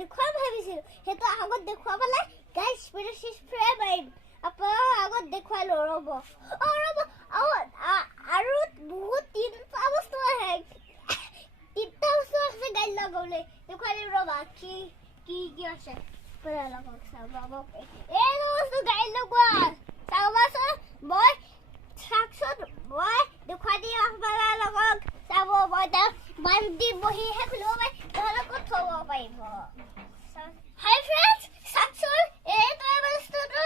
দেখুৱাম ভাবিছিলোঁ সেইটো আগত দেখুৱাবলৈ গাইজ স্প্ৰে মাৰিম আপোনাৰ আগত দেখুৱালো ৰ'ব আৰু বহুত তিনিটা বস্তু আছে গাড়ী লগাবলৈ দেখুৱাই দিম ৰ'বা কি আছে লগক চাব এইটো বস্তু গাড়ী লগোৱা চাবাচোন মই চাওকচোন মই দেখুৱাই দিম আপোনাৰ লগক চাব মই বান্ধি বহিহে খুলিব পাৰিম নহ'লে ক'ত থ'ব পাৰিব হাই ফ্ৰেণ্ডছ চাওকচোন এইটো বস্তুটো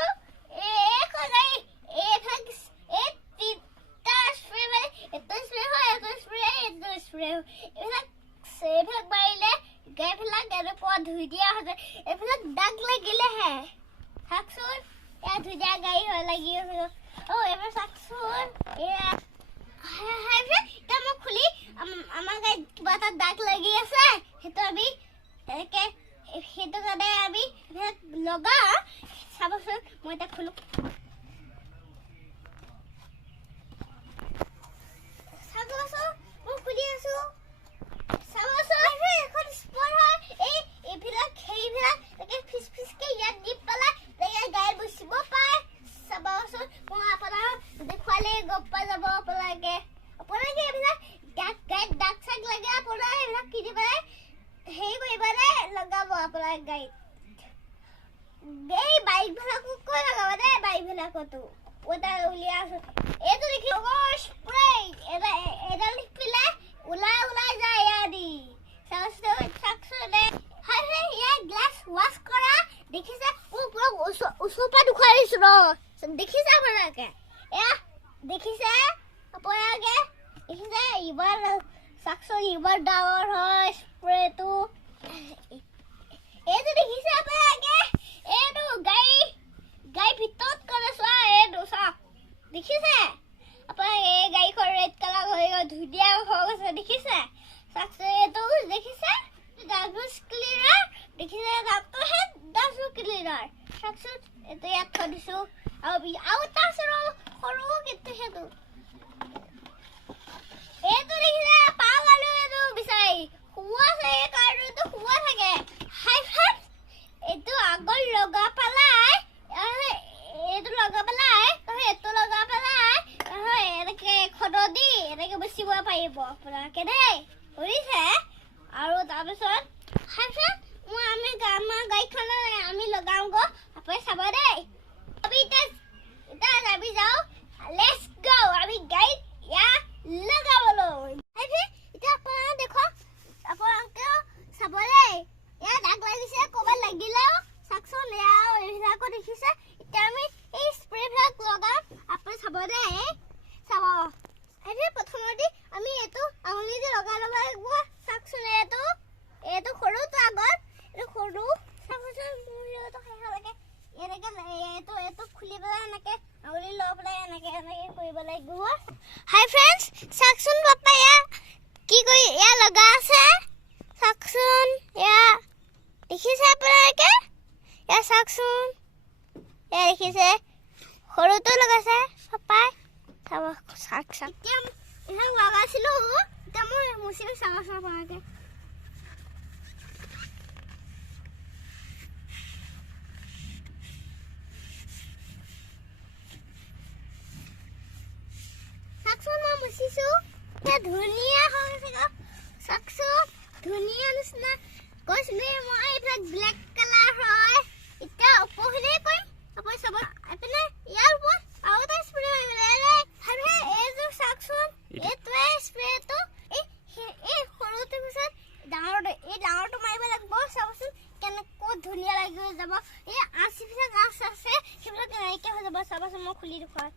এইবিলাক মাৰিলে গাইবিলাক এনেকুৱা ধুই দিয়া হয় এইবিলাক দাগ লাগিলেহে চাওকচোন এয়া ধুনীয়া গাড়ী হৈ লাগি আছে এইবাৰ চাওকচোন এয়া এতিয়া মই খুলি আমাৰ গাড়ীত কিবা এটা দাগ লাগি আছে সেইটো আমি এনেকৈ সেইটো কাৰণে আমি লগাওঁ চাবচোন মই এতিয়া খোলো চাবচোন মই খুলি আছোঁ দেখিছে আপোনালোকে এয়া দেখিছে আপোনালোকে দেখিছে ইমান চাওকচোন ইমান ডাঙৰ হয় স্প্ৰেটো এইটো দেখিছে আপোনালোকে এইটো গাড়ী ভিতৰত কৰে চোৱা এইটো চাওক দেখিছে আপোনালোকে এই গাড়ীখন ৰেড কালাৰ হৈ গ'ল ধুনীয়া হৈ গৈছে দেখিছে চাওকচোন এইটো দেখিছে ডাবলছ ক্লিনাৰ দেখিছে নামটোহে ডাবলছ ক্লিনাৰ চাওকচোন এইটো ইয়াত থৈ দিছোঁ আৰু এটা আছে সৰু কিন্তু সেইটো এইটো দেখিছে পাওঁ আৰু এইটো বিচাৰি শুৱা থাকে কাৰণটো শুৱা থাকে হাই ফ্ৰেণ্ডছ এইটো আগৰ লগা পেলাই এইটো লগা পেলাই এইটো লগা পেলাই এনেকৈ খদ দি এনেকৈ বেচিব পাৰিব আপোনালোকে দেই বুজিছে আৰু তাৰপিছত হাই ফ্ৰেণ্ডছ আমি আমাৰ গাড়ীখনত আমি লগাওঁগৈ আপুনি চাব দেই আমি যাওঁ লেটছ গো আমি গাড়ীত ইয়াত লগাবলৈ এতিয়া আপোনালোকে দেখক আপোনালোকে চাব দেই ইয়াত দাগ লাগিছে ক'ৰবাত লাগিলেও চাওকচোন এইবিলাকো দেখিছে এতিয়া আমি এই স্প্ৰেবিলাক লগাম আপুনি চাব দেই চাব প্ৰথমতে আমি এইটো আঙুলি দি লগাই ল'ব লাগিব চাওকচোন এইটো সৰুটো আগত এইটো সৰু চাবচোন মোৰ এইটো লাগে এনেকৈ এইটো খুলি পেলাই এনেকৈ আঙুলি লৈ পেলাই এনেকৈ কৰিব লাগিব হাই ফ্ৰেণ্ডছ চাওকচোন পাপা এয়া কি কৰি এয়া লগা আছে চাওকচোন এয়া দেখিছে আপোনালোকে এয়া চাওকচোন এয়া দেখিছে সৰুটো লগাইছে পাপাই চাব চাওক এতিয়া এইবিলাক লগাইছিলোঁ এতিয়া মই মুচিব চাবচোন আপোনালোকে ধুনীয়া হৈ গৈছে চাওকচোন ধুনীয়া নিচিনা কৈছিলোঁ মই এইবিলাক ব্লেক কালাৰ হয় এতিয়া ওপৰখিনি কৰিম আপুনি চাব আপুনি ইয়াৰ ওপৰত আৰু এটা স্প্ৰে মাৰিব এইযোৰ চাওকচোন এইটোৱে স্প্ৰেটো এই সৰুটোৰ পিছত ডাঙৰটো মাৰিব লাগিব চাবচোন কেনেকৈ ধুনীয়া লাগি যাব এই আঁচিবিলাক আছে সেইবিলাক নাইকিয়া হৈ যাব চাবচোন মই খুলি দেখুৱাই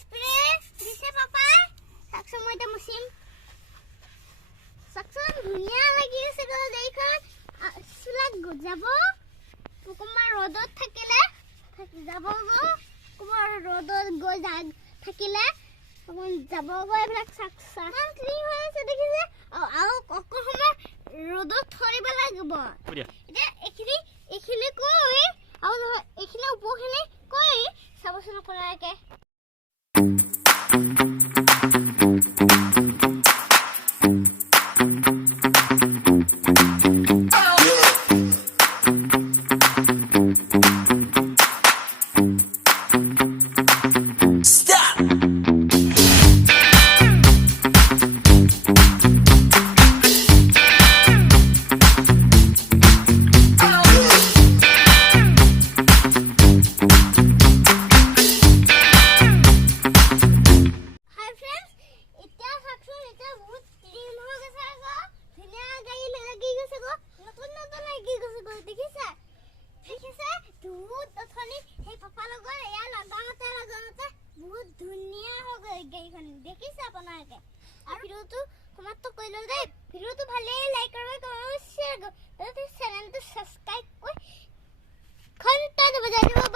স্প্ৰে দিছে পাপাই চাওকচোন মই এতিয়া মুচিম চাওকচোন ধুনীয়া লাগি আছে গাড়ীখন যাব অকণমান ৰ'দত থাকিলে যাব অকণমান ৰ'দত গৈ থাকিলে অকণমান যাবগৈ এইবিলাক চাকচান ক্লিন হৈ আছে দেখিছে আৰু অকণ সময় ৰ'দত থৰিব লাগিব এতিয়া এইখিনি কৰি আৰু এইখিনি ওপৰখিনি কৰি চাবচোন আপোনালোকে দেখিছে আপোনালোকে আৰু ভিডিওটো সমাপ্ত কৰিলো দেই ভিডিওটো ভালে লাইক কৰিব শ্বেয়াৰ কৰিব চেনেলটো সাবস্ক্ৰাইব কৰি ঘণ্টাটো বজাই দিব